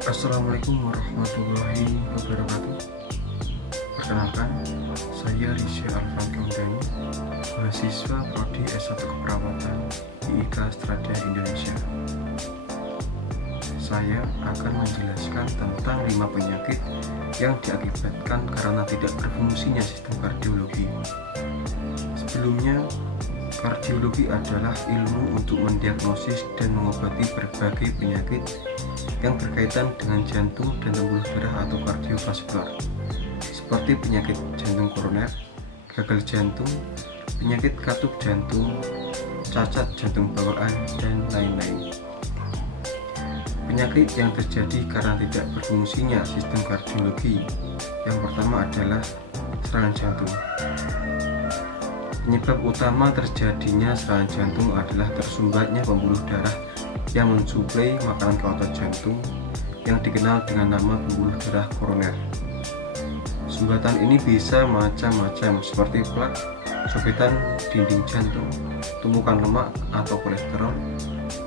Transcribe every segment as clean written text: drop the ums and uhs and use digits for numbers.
Assalamualaikum warahmatullahi wabarakatuh. Perkenalkan, saya Risha Alfamdani, mahasiswa Prodi S1 Keperawatan IIK Strada Indonesia. Saya akan menjelaskan tentang 5 penyakit yang diakibatkan karena tidak berfungsinya sistem kardiologi. Sebelumnya, kardiologi adalah ilmu untuk mendiagnosis dan mengobati berbagai penyakit yang berkaitan dengan jantung dan pembuluh darah atau kardiovaskular, seperti penyakit jantung koroner, gagal jantung, penyakit katup jantung, cacat jantung bawaan, dan lain-lain. Penyakit yang terjadi karena tidak berfungsinya sistem kardiologi yang pertama adalah serangan jantung. Penyebab utama terjadinya serangan jantung adalah tersumbatnya pembuluh darah yang mensuplai makanan ke otot jantung yang dikenal dengan nama pembuluh darah koroner. Sumbatan ini bisa macam-macam seperti plak, sobetan dinding jantung, tumpukan lemak atau kolesterol,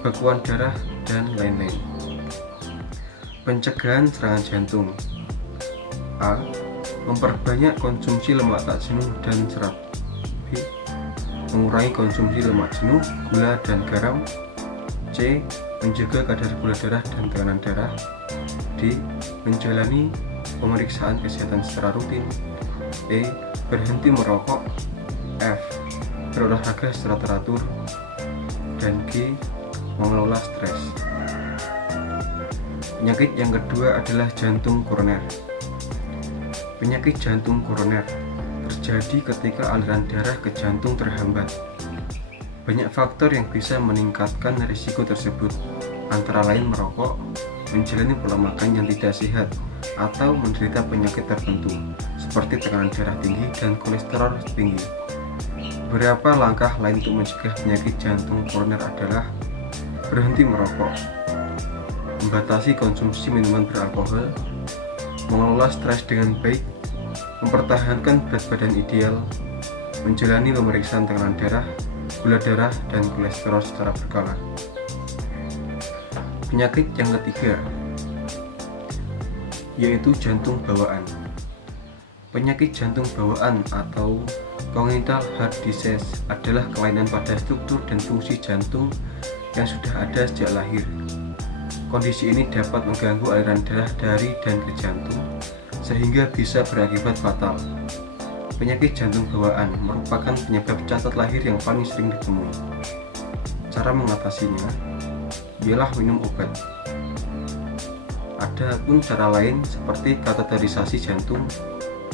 bekuan darah, dan lain-lain. Pencegahan serangan jantung: A. Memperbanyak konsumsi lemak tak jenuh dan serat. B. Mengurangi konsumsi lemak jenuh, gula, dan garam. C. Menjaga kadar gula darah dan tekanan darah. D. Menjalani pemeriksaan kesehatan secara rutin. E. Berhenti merokok. F. Berolahraga secara teratur. Dan G. Mengelola stres. Penyakit yang kedua adalah jantung koroner. Penyakit jantung koroner terjadi ketika aliran darah ke jantung terhambat. Banyak faktor yang bisa meningkatkan risiko tersebut, antara lain merokok, menjalani pola makan yang tidak sehat, atau menderita penyakit tertentu, seperti tekanan darah tinggi dan kolesterol tinggi. Beberapa langkah lain untuk mencegah penyakit jantung koroner adalah berhenti merokok, membatasi konsumsi minuman beralkohol, mengelola stres dengan baik, mempertahankan berat badan ideal, menjalani pemeriksaan tekanan darah, gula darah, dan kolesterol secara berkala. Penyakit yang ketiga yaitu jantung bawaan. Penyakit jantung bawaan atau congenital heart disease adalah kelainan pada struktur dan fungsi jantung yang sudah ada sejak lahir. Kondisi ini dapat mengganggu aliran darah dari dan ke jantung sehingga bisa berakibat fatal. Penyakit jantung bawaan merupakan penyebab cacat lahir yang paling sering ditemui. Cara mengatasinya ialah minum obat. Ada pun cara lain seperti kateterisasi jantung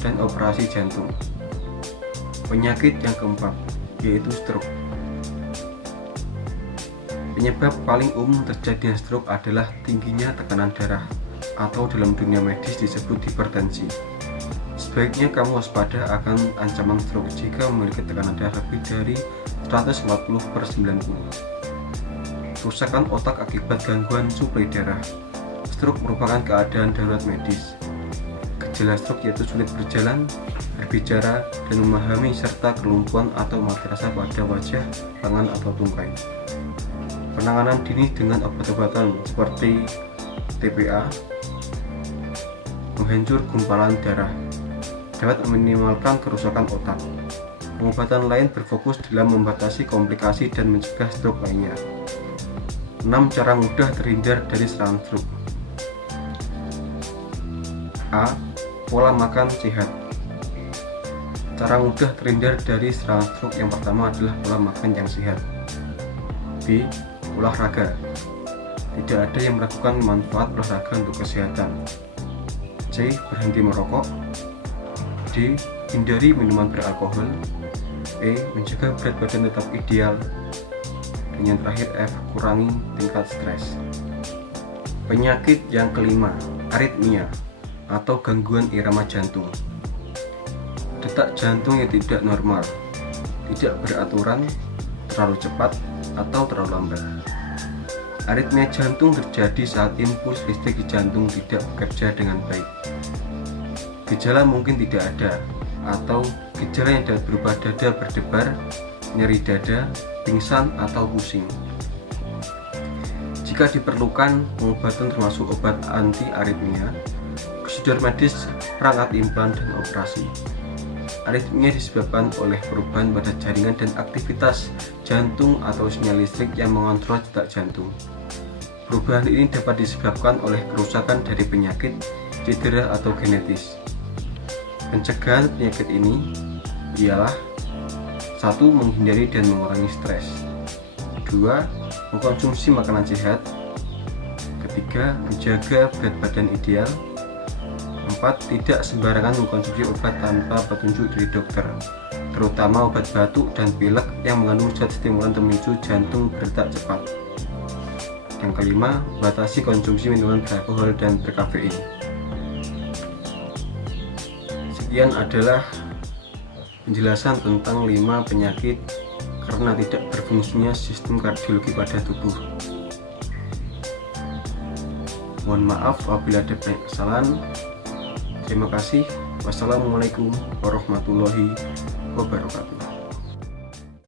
dan operasi jantung. Penyakit yang keempat yaitu stroke. Penyebab paling umum terjadinya stroke adalah tingginya tekanan darah atau dalam dunia medis disebut hipertensi. Sebaiknya kamu waspada akan ancaman stroke jika memiliki tekanan darah lebih dari 140/90. Kerusakan otak akibat gangguan suplai darah. Stroke merupakan keadaan darurat medis. Gejala stroke yaitu sulit berjalan, berbicara, dan memahami serta kelumpuhan atau mati rasa pada wajah, tangan, atau tungkai. Penanganan dini dengan obat-obatan seperti TPA, menghancur gumpalan darah, dapat meminimalkan kerusakan otak. Pengobatan lain berfokus dalam membatasi komplikasi dan mencegah stroke lainnya. 6 cara mudah terhindar dari serangan stroke. A. Pola makan sehat. Cara mudah terhindar dari serangan stroke yang pertama adalah pola makan yang sehat. B. Olahraga. Tidak ada yang melakukan manfaat olahraga untuk kesehatan. C. Berhenti merokok. D. Hindari minuman beralkohol. E. Menjaga berat badan tetap ideal. Dan yang terakhir F. Kurangi tingkat stres. Penyakit yang kelima, aritmia atau gangguan irama jantung. Detak jantung yang tidak normal, tidak beraturan, terlalu cepat, atau terlalu lambat. Aritmia jantung terjadi saat impuls listrik di jantung tidak bekerja dengan baik. Gejala mungkin tidak ada, atau gejala yang dapat berupa dada berdebar, nyeri dada, pingsan, atau pusing. Jika diperlukan pengobatan termasuk obat anti aritmia, prosedur medis, perangkat implan, dan operasi. Aritmia disebabkan oleh perubahan pada jaringan dan aktivitas jantung atau sinyal listrik yang mengontrol detak jantung. Perubahan ini dapat disebabkan oleh kerusakan dari penyakit, cedera, atau genetis. Pencegahan penyakit ini ialah 1. Menghindari dan mengurangi stres. 2. Mengkonsumsi makanan sehat. 3. Menjaga berat badan ideal. 4. Tidak sembarangan mengkonsumsi obat tanpa petunjuk dari dokter, terutama obat batuk dan pilek yang mengandung zat stimulan pemicu jantung berdetak cepat. Yang kelima, batasi konsumsi minuman beralkohol dan berkafein. Sekian adalah penjelasan tentang 5 penyakit karena tidak berfungsinya sistem kardiologi pada tubuh. Mohon maaf apabila ada banyak kesalahan. Terima kasih. Wassalamualaikum warahmatullahi wabarakatuh.